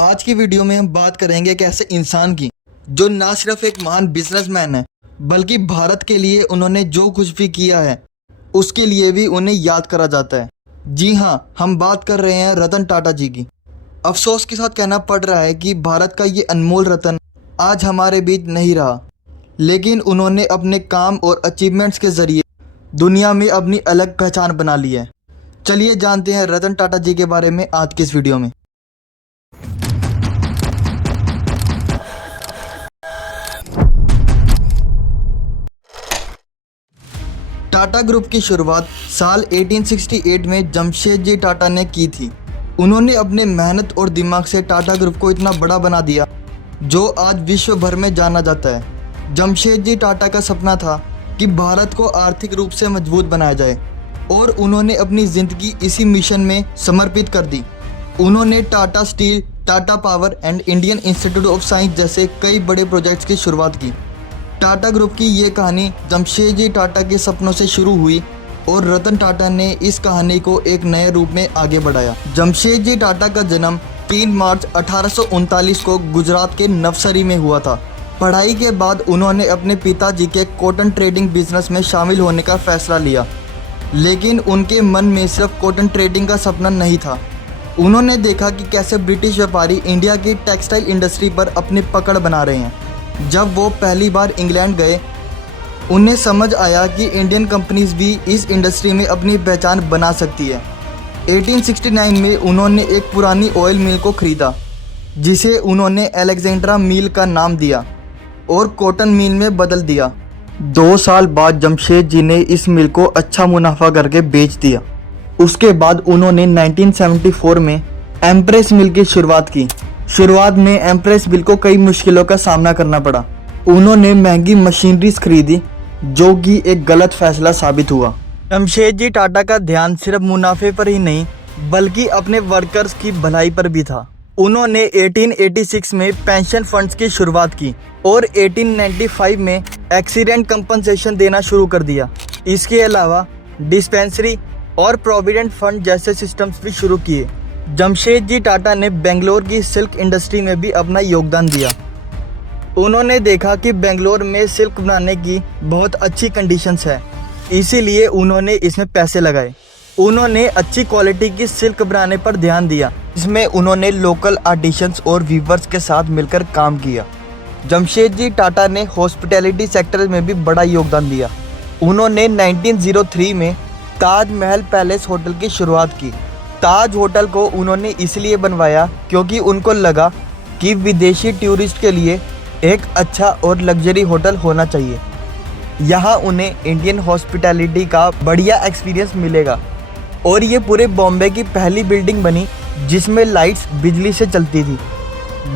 आज की वीडियो में हम बात करेंगे एक ऐसे इंसान की जो ना सिर्फ एक महान बिजनेसमैन है बल्कि भारत के लिए उन्होंने जो कुछ भी किया है उसके लिए भी उन्हें याद करा जाता है। जी हाँ, हम बात कर रहे हैं रतन टाटा जी की। अफसोस के साथ कहना पड़ रहा है कि भारत का ये अनमोल रतन आज हमारे बीच नहीं रहा, लेकिन उन्होंने अपने काम और अचीवमेंट्स के ज़रिए दुनिया में अपनी अलग पहचान बना ली है। चलिए जानते हैं रतन टाटा जी के बारे में आज की इस वीडियो में। टाटा ग्रुप की शुरुआत साल 1868 में जमशेदजी टाटा ने की थी। उन्होंने अपने मेहनत और दिमाग से टाटा ग्रुप को इतना बड़ा बना दिया जो आज विश्व भर में जाना जाता है। जमशेदजी टाटा का सपना था कि भारत को आर्थिक रूप से मजबूत बनाया जाए और उन्होंने अपनी ज़िंदगी इसी मिशन में समर्पित कर दी। उन्होंने Tata steel, Tata power and Indian institute of science जैसे कई बड़े प्रोजेक्ट्स की शुरुआत की। टाटा ग्रुप की ये कहानी जमशेदजी टाटा के सपनों से शुरू हुई और रतन टाटा ने इस कहानी को एक नए रूप में आगे बढ़ाया। जमशेदजी टाटा का जन्म 3 मार्च 1839 को गुजरात के नवसरी में हुआ था। पढ़ाई के बाद उन्होंने अपने पिताजी के कॉटन ट्रेडिंग बिजनेस में शामिल होने का फैसला लिया, लेकिन उनके मन में सिर्फ कॉटन ट्रेडिंग का सपना नहीं था। उन्होंने देखा कि कैसे ब्रिटिश व्यापारी इंडिया की टेक्सटाइल इंडस्ट्री पर अपनी पकड़ बना रहे हैं। जब वो पहली बार इंग्लैंड गए, उन्हें समझ आया कि इंडियन कंपनीज भी इस इंडस्ट्री में अपनी पहचान बना सकती है। 1869 में उन्होंने एक पुरानी ऑयल मिल को खरीदा जिसे उन्होंने अलेक्जेंड्रा मिल का नाम दिया और कॉटन मिल में बदल दिया। 2 साल बाद जमशेद जी ने इस मिल को अच्छा मुनाफा करके बेच दिया। उसके बाद उन्होंने 1974 में एम्प्रेस मिल की शुरुआत की। शुरुआत में एम्प्रेस मिल को कई मुश्किलों का सामना करना पड़ा। उन्होंने महंगी मशीनरीज खरीदी जो कि एक गलत फैसला साबित हुआ। जमशेदजी टाटा का ध्यान सिर्फ मुनाफे पर ही नहीं बल्कि अपने वर्कर्स की भलाई पर भी था। उन्होंने 1886 में पेंशन फंड्स की शुरुआत की और 1895 में एक्सीडेंट कंपनसेशन देना शुरू कर दिया। इसके अलावा डिस्पेंसरी और प्रोविडेंट फंड जैसे सिस्टम्स भी शुरू किए। जमशेदजी टाटा ने बेंगलोर की सिल्क इंडस्ट्री में भी अपना योगदान दिया। उन्होंने देखा कि बेंगलोर में सिल्क बनाने की बहुत अच्छी कंडीशंस है, इसीलिए उन्होंने इसमें पैसे लगाए। उन्होंने अच्छी क्वालिटी की सिल्क बनाने पर ध्यान दिया। इसमें उन्होंने लोकल आर्टिशंस और वीवर्स के साथ मिलकर काम किया। जमशेदजी टाटा ने हॉस्पिटैलिटी सेक्टर में भी बड़ा योगदान दिया। उन्होंने 1903 में ताज महल पैलेस होटल की शुरुआत की। ताज होटल को उन्होंने इसलिए बनवाया क्योंकि उनको लगा कि विदेशी टूरिस्ट के लिए एक अच्छा और लग्जरी होटल होना चाहिए। यहाँ उन्हें इंडियन हॉस्पिटैलिटी का बढ़िया एक्सपीरियंस मिलेगा और ये पूरे बॉम्बे की पहली बिल्डिंग बनी जिसमें लाइट्स बिजली से चलती थी।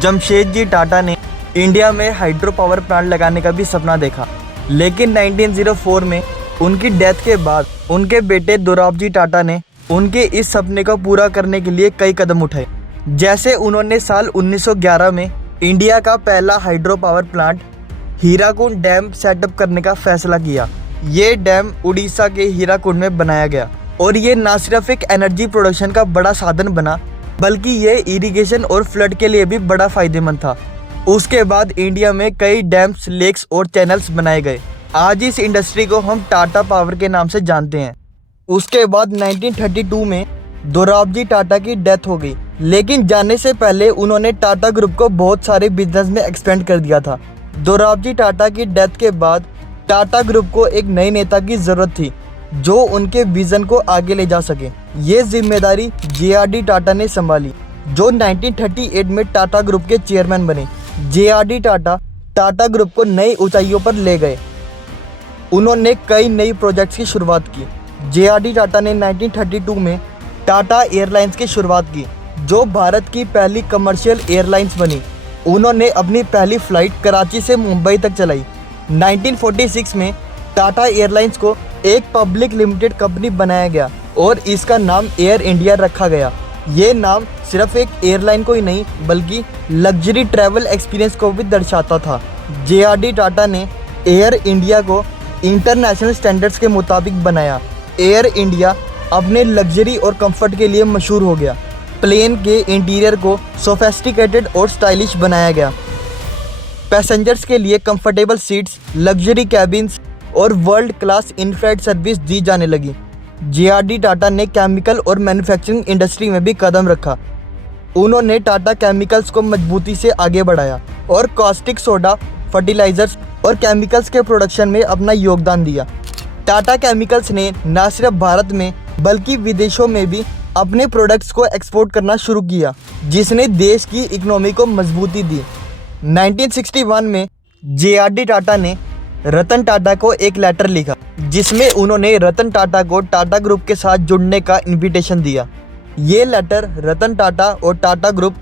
जमशेदजी टाटा ने इंडिया में हाइड्रो पावर प्लांट लगाने का भी सपना देखा, लेकिन 1904 में उनकी डेथ के बाद उनके बेटे दोराबजी टाटा ने उनके इस सपने को पूरा करने के लिए कई कदम उठाए। जैसे उन्होंने साल 1911 में इंडिया का पहला hydro power plant Hirakud dam setup करने का फैसला किया। ये डैम उड़ीसा के हीराकुंड में बनाया गया और ये न सिर्फ एक एनर्जी प्रोडक्शन का बड़ा साधन बना बल्कि ये इरिगेशन और फ्लड के लिए भी बड़ा फायदेमंद था। उसके बाद इंडिया में कई डैम्स, लेक्स और चैनल्स बनाए गए। आज इस इंडस्ट्री को हम टाटा पावर के नाम से जानते हैं। उसके बाद 1932 में दोराबजी टाटा की डेथ हो गई, लेकिन जाने से पहले उन्होंने टाटा ग्रुप को बहुत सारे बिजनेस में एक्सपेंड कर दिया था। दोराबजी टाटा की डेथ के बाद टाटा ग्रुप को एक नए नेता की ज़रूरत थी जो उनके विज़न को आगे ले जा सके। ये जिम्मेदारी JRD टाटा ने संभाली, जो 1938 में टाटा ग्रुप के चेयरमैन बने। JRD टाटा टाटा ग्रुप को नई ऊंचाइयों पर ले गए। उन्होंने कई नई प्रोजेक्ट्स की शुरुआत की। JRD टाटा ने 1932 में टाटा एयरलाइंस की शुरुआत की, जो भारत की पहली कमर्शियल एयरलाइंस बनी। उन्होंने अपनी पहली फ़्लाइट कराची से मुंबई तक चलाई। 1946 में टाटा एयरलाइंस को एक पब्लिक लिमिटेड कंपनी बनाया गया और इसका नाम एयर इंडिया रखा गया। ये नाम सिर्फ एक एयरलाइन को ही नहीं बल्कि लग्जरी ट्रैवल एक्सपीरियंस को भी दर्शाता था। JRD टाटा ने एयर इंडिया को इंटरनेशनल स्टैंडर्ड्स के मुताबिक बनाया। एयर इंडिया अपने लग्जरी और कंफर्ट के लिए मशहूर हो गया। प्लेन के इंटीरियर को सोफेस्टिकेटेड और स्टाइलिश बनाया गया। पैसेंजर्स के लिए कंफर्टेबल सीट्स, लग्जरी कैबिन्स और वर्ल्ड क्लास इन-फ्लाइट सर्विस दी जाने लगी। जेआरडी टाटा ने केमिकल और मैन्युफैक्चरिंग इंडस्ट्री में भी कदम रखा। उन्होंने टाटा केमिकल्स को मजबूती से आगे बढ़ाया और कास्टिक सोडा, फर्टिलाइजर्स और केमिकल्स के प्रोडक्शन में अपना योगदान दिया। टाटा केमिकल्स ने न सिर्फ भारत में बल्कि विदेशों में भी अपने प्रोडक्ट्स को एक्सपोर्ट करना शुरू किया, जिसने देश की इकोनॉमी को मजबूती दी। 1961 में जेआरडी टाटा ने रतन टाटा को एक लेटर लिखा, जिसमें उन्होंने रतन टाटा को टाटा ग्रुप के साथ जुड़ने का इनविटेशन दिया। ये लेटर रतन टाटा और टाटा ग्रुप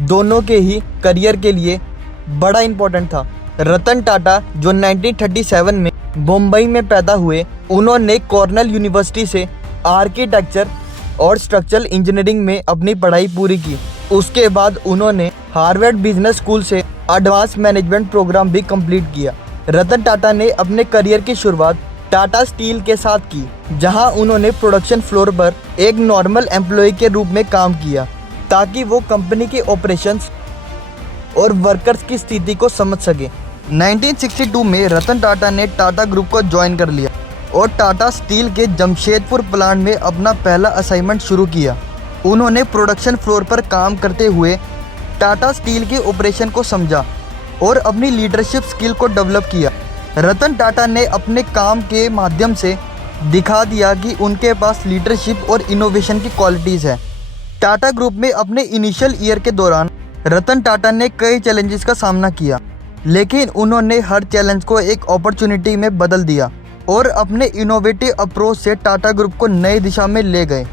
दोनों के ही करियर के लिए बड़ा इम्पोर्टेंट था। रतन टाटा, जो 1937 में मुंबई में पैदा हुए, उन्होंने कॉर्नेल यूनिवर्सिटी से आर्किटेक्चर और स्ट्रक्चरल इंजीनियरिंग में अपनी पढ़ाई पूरी की। उसके बाद उन्होंने हार्वर्ड बिजनेस स्कूल से एडवांस मैनेजमेंट प्रोग्राम भी कंप्लीट किया। रतन टाटा ने अपने करियर की शुरुआत टाटा स्टील के साथ की, जहां उन्होंने प्रोडक्शन फ्लोर पर एक नॉर्मल एम्प्लॉय के रूप में काम किया, ताकि वो कंपनी के ऑपरेशंस और वर्कर्स की स्थिति को समझ सके। 1962 में रतन टाटा ने टाटा ग्रुप को ज्वाइन कर लिया और टाटा स्टील के जमशेदपुर प्लांट में अपना पहला असाइनमेंट शुरू किया। उन्होंने प्रोडक्शन फ्लोर पर काम करते हुए टाटा स्टील के ऑपरेशन को समझा और अपनी लीडरशिप स्किल को डेवलप किया। रतन टाटा ने अपने काम के माध्यम से दिखा दिया कि उनके पास लीडरशिप और इनोवेशन की क्वालिटीज़ है। टाटा ग्रुप में अपने इनिशियल ईयर के दौरान रतन टाटा ने कई चैलेंजेस का सामना किया, लेकिन उन्होंने हर चैलेंज को एक अपॉर्चुनिटी में बदल दिया और अपने इनोवेटिव अप्रोच से टाटा ग्रुप को नई दिशा में ले गए।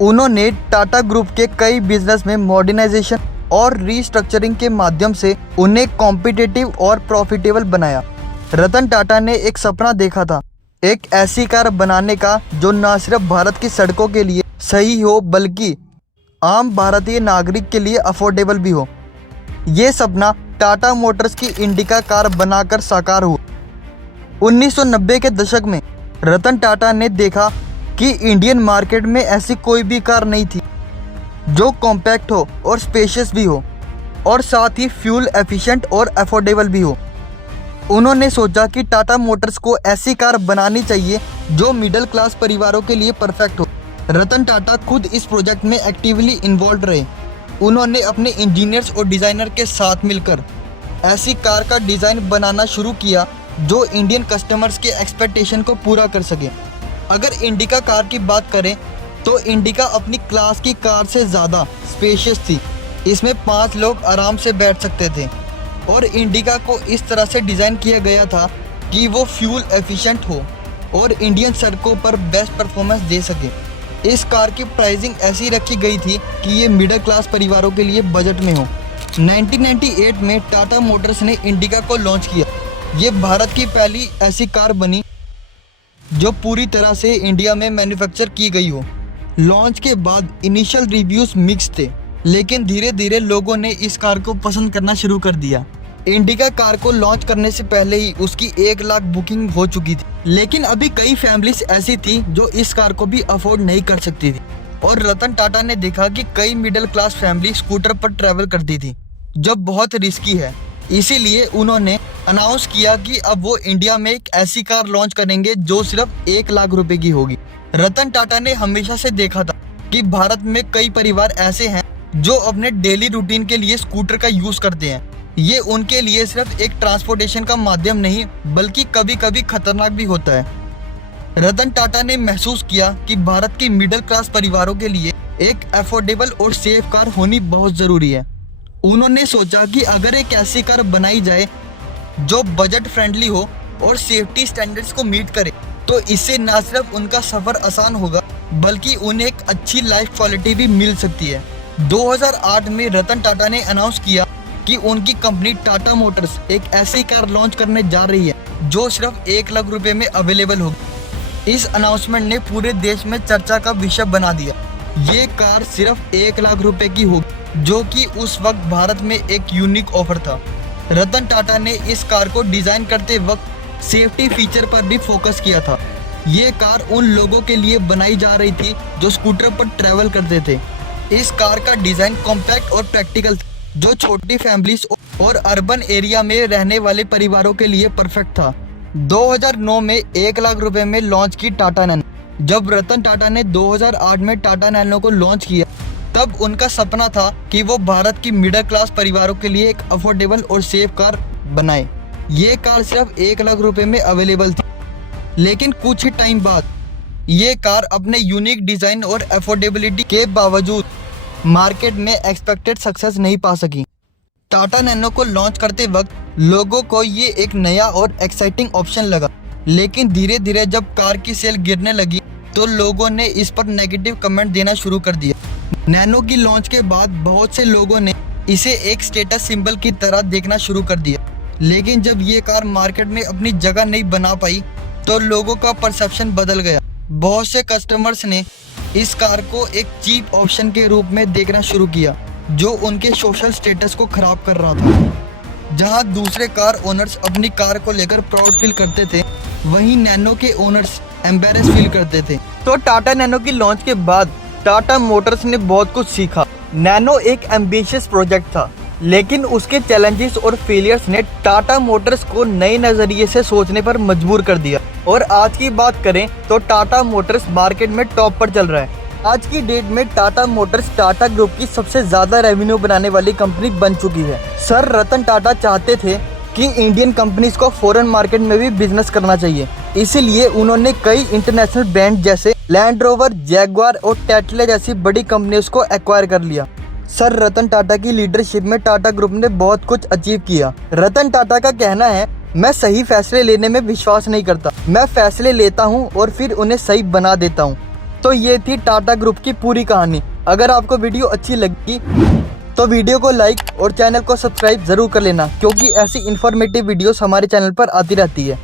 उन्होंने टाटा ग्रुप के कई बिजनेस में मॉडर्नाइजेशन और रीस्ट्रक्चरिंग के माध्यम से उन्हें कॉम्पिटिटिव और प्रॉफिटेबल बनाया। रतन टाटा ने एक सपना देखा था, एक ऐसी कार बनाने का जो न सिर्फ भारत की सड़कों के लिए सही हो बल्कि आम भारतीय नागरिक के लिए अफोर्डेबल भी हो। ये सपना टाटा मोटर्स की इंडिका कार बनाकर साकार हुआ। 1990 के दशक में रतन टाटा ने देखा कि इंडियन मार्केट में ऐसी कोई भी कार नहीं थी जो कॉम्पैक्ट हो और स्पेशियस भी हो और साथ ही फ्यूल एफिशिएंट और अफोर्डेबल भी हो। उन्होंने सोचा कि टाटा मोटर्स को ऐसी कार बनानी चाहिए जो मिडिल क्लास परिवारों के लिए परफेक्ट हो। रतन टाटा खुद इस प्रोजेक्ट में एक्टिवली इन्वॉल्व रहे। उन्होंने अपने इंजीनियर्स और डिज़ाइनर के साथ मिलकर ऐसी कार का डिज़ाइन बनाना शुरू किया जो इंडियन कस्टमर्स के एक्सपेक्टेशन को पूरा कर सके। अगर इंडिका कार की बात करें तो इंडिका अपनी क्लास की कार से ज़्यादा स्पेशियस थी। इसमें 5 लोग आराम से बैठ सकते थे और इंडिका को इस तरह से डिज़ाइन किया गया था कि वो फ्यूल एफिशिएंट हो और इंडियन सड़कों पर बेस्ट परफॉर्मेंस दे सके। इस कार की प्राइसिंग ऐसी रखी गई थी कि ये मिडिल क्लास परिवारों के लिए बजट में हो। 1998 में टाटा मोटर्स ने इंडिका को लॉन्च किया। ये भारत की पहली ऐसी कार बनी जो पूरी तरह से इंडिया में मैन्युफैक्चर की गई हो। लॉन्च के बाद इनिशियल रिव्यूज़ मिक्स थे, लेकिन धीरे धीरे लोगों ने इस कार को पसंद करना शुरू कर दिया। इंडिका कार को लॉन्च करने से पहले ही उसकी 1 लाख बुकिंग हो चुकी थी, लेकिन अभी कई फैमिलीज ऐसी थी जो इस कार को भी अफोर्ड नहीं कर सकती थी और रतन टाटा ने देखा कि कई मिडिल क्लास फैमिली स्कूटर पर ट्रैवल करती थी, जो बहुत रिस्की है। इसीलिए उन्होंने अनाउंस किया कि अब वो इंडिया में एक ऐसी कार लॉन्च करेंगे जो सिर्फ 1 लाख रुपए की होगी। रतन टाटा ने हमेशा से देखा था कि भारत में कई परिवार ऐसे हैं जो अपने डेली रूटीन के लिए स्कूटर का यूज़ करते हैं। ये उनके लिए सिर्फ एक ट्रांसपोर्टेशन का माध्यम नहीं बल्कि कभी कभी खतरनाक भी होता है। रतन टाटा ने महसूस किया कि भारत के मिडिल क्लास परिवारों के लिए एक अफोर्डेबल और सेफ कार होनी बहुत ज़रूरी है। उन्होंने सोचा कि अगर एक ऐसी कार बनाई जाए जो बजट फ्रेंडली हो और सेफ्टी स्टैंडर्ड्स को मीट करे, तो इससे न सिर्फ उनका सफ़र आसान होगा बल्कि उन्हें एक अच्छी लाइफ क्वालिटी भी मिल सकती है। 2008 में रतन टाटा ने अनाउंस किया कि उनकी कंपनी टाटा मोटर्स एक ऐसी कार लॉन्च करने जा रही है जो सिर्फ 1 लाख रुपए में अवेलेबल होगी। इस अनाउंसमेंट ने पूरे देश में चर्चा का विषय बना दिया। ये कार सिर्फ 1 लाख रुपए की होगी, जो कि उस वक्त भारत में एक यूनिक ऑफर था। रतन टाटा ने इस कार को डिज़ाइन करते वक्त सेफ्टी फीचर पर भी फोकस किया था। ये कार उन लोगों के लिए बनाई जा रही थी जो स्कूटर पर ट्रैवल करते थे इस कार का डिजाइन कॉम्पैक्ट और प्रैक्टिकल था, जो छोटी फैमिलीज और अर्बन एरिया में रहने वाले परिवारों के लिए परफेक्ट था। 2009 में 1 लाख रुपए में लॉन्च की टाटा नैनो। जब रतन टाटा ने 2008 में टाटा नैनो को लॉन्च किया, तब उनका सपना था कि वो भारत की मिडिल क्लास परिवारों के लिए एक अफोर्डेबल और सेफ कार बनाए। ये कार सिर्फ 1 लाख रुपए में अवेलेबल थी, लेकिन कुछ ही टाइम बाद ये कार अपने यूनिक डिजाइन और अफोर्डेबिलिटी के बावजूद मार्केट में एक्सपेक्टेड सक्सेस नहीं पा सकी। टाटा नैनो को लॉन्च करते वक्त लोगों को ये एक नया और एक्साइटिंग ऑप्शन लगा, लेकिन धीरे धीरे जब कार की सेल गिरने लगी तो लोगों ने इस पर नेगेटिव कमेंट देना शुरू कर दिया। नैनो की लॉन्च के बाद बहुत से लोगों ने इसे एक स्टेटस सिंबल की तरह देखना शुरू कर दिया, लेकिन जब ये कार मार्केट में अपनी जगह नहीं बना पाई तो लोगों का परसेप्शन बदल गया। बहुत से कस्टमर्स ने इस कार को एक चीप ऑप्शन के रूप में देखना शुरू किया, जो उनके सोशल स्टेटस को खराब कर रहा था। जहां दूसरे कार ओनर्स अपनी कार को लेकर प्राउड फील करते थे, वहीं नैनो के ओनर्स एम्बेरस फील करते थे। तो टाटा नैनो की लॉन्च के बाद टाटा मोटर्स ने बहुत कुछ सीखा। नैनो एक एम्बिशियस प्रोजेक्ट था, लेकिन उसके चैलेंजेस और फेलियर्स ने टाटा मोटर्स को नए नजरिए से सोचने पर मजबूर कर दिया। और आज की बात करें तो टाटा मोटर्स मार्केट में टॉप पर चल रहा है। आज की डेट में टाटा मोटर्स टाटा ग्रुप की सबसे ज्यादा रेवेन्यू बनाने वाली कंपनी बन चुकी है। सर रतन टाटा चाहते थे कि इंडियन कंपनीज को फॉरेन मार्केट में भी बिजनेस करना चाहिए, इसीलिए उन्होंने कई इंटरनेशनल ब्रांड जैसे लैंड रोवर, जैगुआर और टेस्ला जैसी बड़ी कंपनीज को एक्वायर कर लिया। सर रतन टाटा की लीडरशिप में टाटा ग्रुप ने बहुत कुछ अचीव किया। रतन टाटा का कहना है, मैं सही फैसले लेने में विश्वास नहीं करता, मैं फैसले लेता हूं और फिर उन्हें सही बना देता हूं। तो ये थी टाटा ग्रुप की पूरी कहानी। अगर आपको वीडियो अच्छी लगी तो वीडियो को लाइक और चैनल को सब्सक्राइब जरूर कर लेना, क्योंकि ऐसी इन्फॉर्मेटिव वीडियोस हमारे चैनल पर आती रहती है।